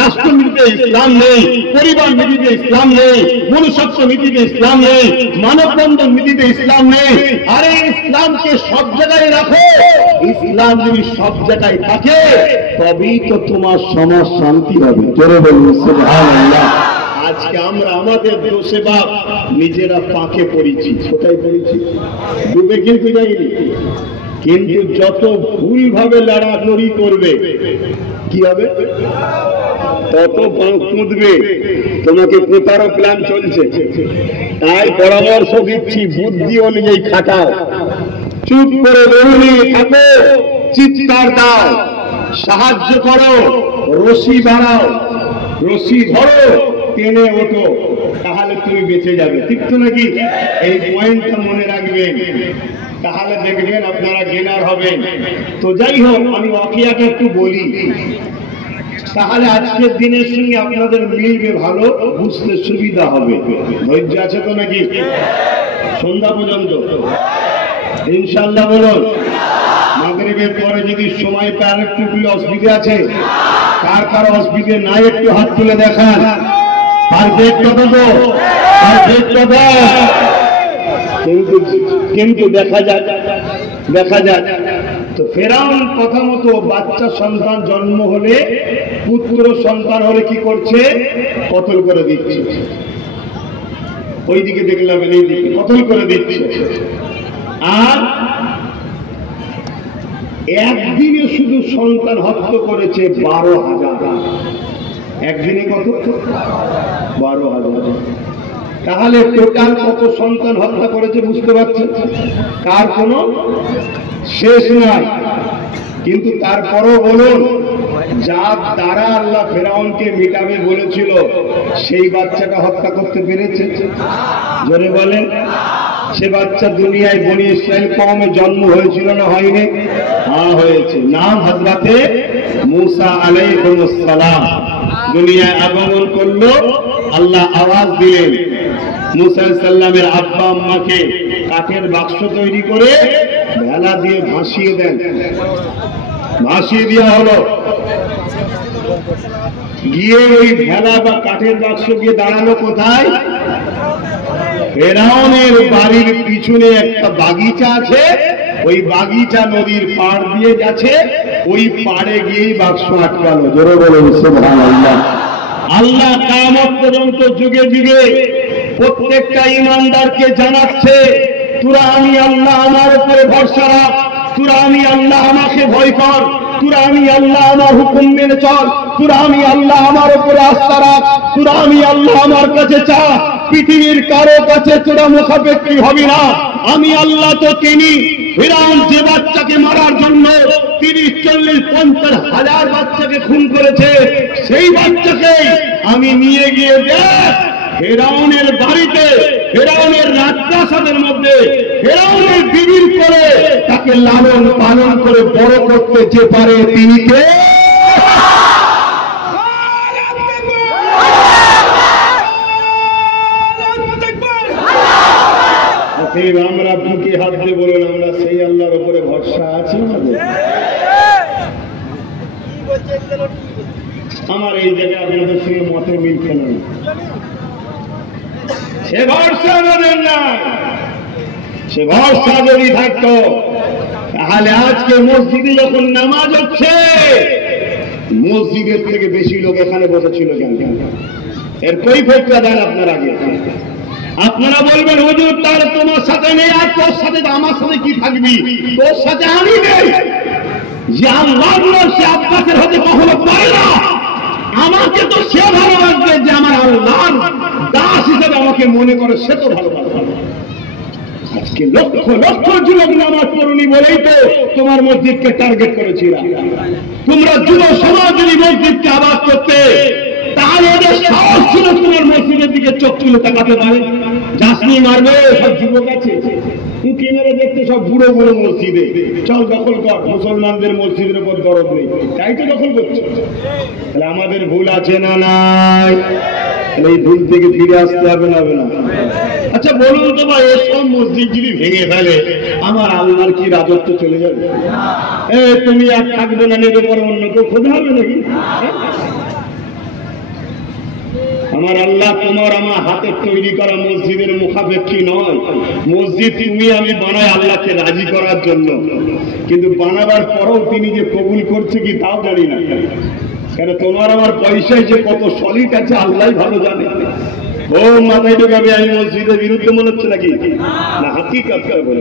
রাষ্ট্রনীতিতে ইসলাম নেই, পরিবার নীতিতে ইসলাম নেই, মনুষ্যত্ব নীতিতে ইসলাম নেই, মানববন্ধন নীতিতে ইসলাম নেই। আরে ইসলামকে সব জায়গায় রাখো। ইসলাম যদি সব জায়গায় থাকে তবেই তো তোমার সমাজ শান্তি হবে। জোরে বলুন সুবহানাল্লাহ। আজকে আমরা আমাদের দোষে বাপ নিজেরা পাকে পড়েছি। কোথায় পড়েছি? ডুবে কিন্তু যাইনি, কিন্তু যত ভুল ভাবে লড়ালড়ি করবে কি হবে? তত কুঁদবে। তোমাকে কোথারও প্ল্যান চলছে। তাই পরামর্শ দিচ্ছি, বুদ্ধি অনুযায়ী খাটাও। চুপ করে দৌড়িয়ে থাকো, চিৎকার দাও, সাহায্য করো, রশি বাড়াও, রশি ধরো, টেনে ওঠো, তাহলে তুমি বেঁচে যাবে। ঠিক তো নাকি? এই পয়েন্টটা মনে রাখবেন, তাহলে দেখবেন আপনারা গেনার হবেন। তো যাই হোক, আমি ওয়াকিয়াকে একটু বলি, তাহলে আজকের দিনের সঙ্গে আপনাদের মিলবে, ভালো বুঝতে সুবিধা হবে। ধৈর্য আছে তো নাকি? সন্ধ্যা পর্যন্ত ইনশাআল্লাহ বলুন। মাগরিবের পরে যদি সময় পায় একটু অসুবিধা আছে? কার কার অসুবিধে নাই একটু হাত তুলে দেখান। আর দেখতে দেবো, আর দেখতে দেব, কিন্তু দেখা যাক, দেখা যাক। তো ফেরাউন কথা মতো বাচ্চা সন্তান জন্ম হলে, পুত্র সন্তান হলে কি করছে? কতল করে দিচ্ছে। ওইদিকে দেখলাম, এইদিকে কতল করে দিচ্ছে। আর একদিনে শুধু সন্তান হত্যা করেছে 12,000। একদিনে কত? 12,000। তাহলে টোটাল কত সন্তান হত্যা করেছে বুঝতে পারছেন? কার কোনো শেষ নাই। কিন্তু তারপরও বলুন, যার দ্বারা আল্লাহ ফেরাউনকে মিটাবে বলেছিল সেই বাচ্চাটা হত্যা করতে পেরেছে? জোরে বলেন। সে বাচ্চা দুনিয়ায় বনি ইসরাইল কওমে জন্ম হয়েছিল না হয়নি? হ্যাঁ হয়েছে। নাম হযরতে মূসা আলাইহিস সালাম। দুনিয়ায় আগমন করলো, আল্লাহ আওয়াজ দিলেন, মূসা আলাইহিস সালামের আব্বা আম্মাকে কাঠের বাক্স তৈরি করে ভেলা দিয়ে ভাসিয়ে দেন। ভাসিয়ে দেওয়া হলো। গিয়ে ওই ভেলা বা কাঠের বাক্স গিয়ে দাঁড়ালো কোথায়? ফেরাউনের বাড়ির পিছনে একটা বাগিচা আছে, ওই বাগিচা নদীর পাড় দিয়ে যাচ্ছে, ওই পাড়ে গিয়েই বাক্স আটকালো। জোরে বলুন সুবহানাল্লাহ। আল্লাহ কিয়ামত পর্যন্ত যুগে যুগে প্রত্যেকটা ঈমানদারকে জানাচ্ছে, তোরা আমি আল্লাহ আমার উপরে ভরসা রাখ, তোরা আমি আল্লাহ আমাকে ভয় কর, তোরা আমি আল্লাহ আমার হুকুম মেনে চল, তোরা আমি আল্লাহ আমার উপরে আস্থা রাখ, তোরা আমি আল্লাহ আমার কাছে চা। পৃথিবীর কারো কাছে তোরা মুখাপেক্ষী হবি না। আমি আল্লাহ তো তিনি। ফিরআউন যে বাচ্চাকে মারার জন্য 30, 40, 50 হাজার বাচ্চাকে খুন করেছে, সেই বাচ্চাকে আমি নিয়ে গিয়ে দেখ ফেরাউনের বাড়িতে, ফেরাউনের রাজপ্রাসাদের মধ্যে, ফেরাউনের বিবির করে তাকে লালন পালন করে বড় করতে যে পারে তিনি কে? আমরা বুকে হাত দিয়ে বলুন, আমরা সেই আল্লাহর উপরে ভরসা আছে আমাদের। আমার এই জায়গায় আপনাদের সঙ্গে মতের মিল কেন? সে ভরসা আমাদের না। সে ভরসা যদি থাকতো তাহলে আজকে মসজিদে যখন নামাজ হচ্ছে, মসজিদের থেকে বেশি লোক এখানে বসেছিল কেন? এর কৈফিয়তটা দেন আপনার আগে। আপনারা বলবেন হুজুর তাহলে তোমার সাথে নেই, আর তোর সাথে আমার সাথে কি থাকবি? তোর সাথে আমি নেই। যে আল্লাহ সে আব্বাসের হতে কখনো পারে না। আমাকে তো সে ভালোবাসবে যে আমার আল্লাহর দাস হিসেবে আমাকে মনে করে, সে তো ভালোবাসবে। আজকে লক্ষ লক্ষ যুবক নামাজ পড়ুনি বলেই তো তোমার মসজিদকে টার্গেট করেছিল। তোমরা যুব সমাজ যদি মসজিদকে আবাদ করতে, তাহলে ওদের সাহস ছিল তোমার মসজিদের দিকে চোখ তুলে তাকাতে পারে। জাসনি মারবে সব যুবক আছে, উঁকি মেরে দেখতে সব বুড়ো বুড়ো মসজিদে, চল দখল কর। মুসলমানদের মসজিদের উপর দরদ নেই, তাই তো দখল করছে। তাহলে আমাদের ভুল আছে না নাই? এই ভুল থেকে ফিরে আসতে হবে না? হবে না? আচ্ছা বলুন তো ভাই, এসব মসজিদ যদি ভেঙে ফেলে আমার আল্লাহর কি রাজত্ব চলে যাবে? তুমি আর থাকবে না, নেবে পরে অন্য কেউ খোঁজা হবে নাকি? আমার আল্লাহ তোমার আমার হাতের তৈরি করা মসজিদের মুখাপেক্ষী নয়। মসজিদ তুমি আমি বানাই আল্লাহকে রাজি করার জন্য, কিন্তু বানাবার পরেও তিনি যে কবুল করছে কি তাও জানি না। কেন তোমার আমার পয়সায় যে কত সলিড আছে আল্লাহ ভালো জানে। ও মাথায় ঢোকাবে আমি মসজিদের বিরুদ্ধে মনে হচ্ছে নাকি? না, হাকিকত করে বলে।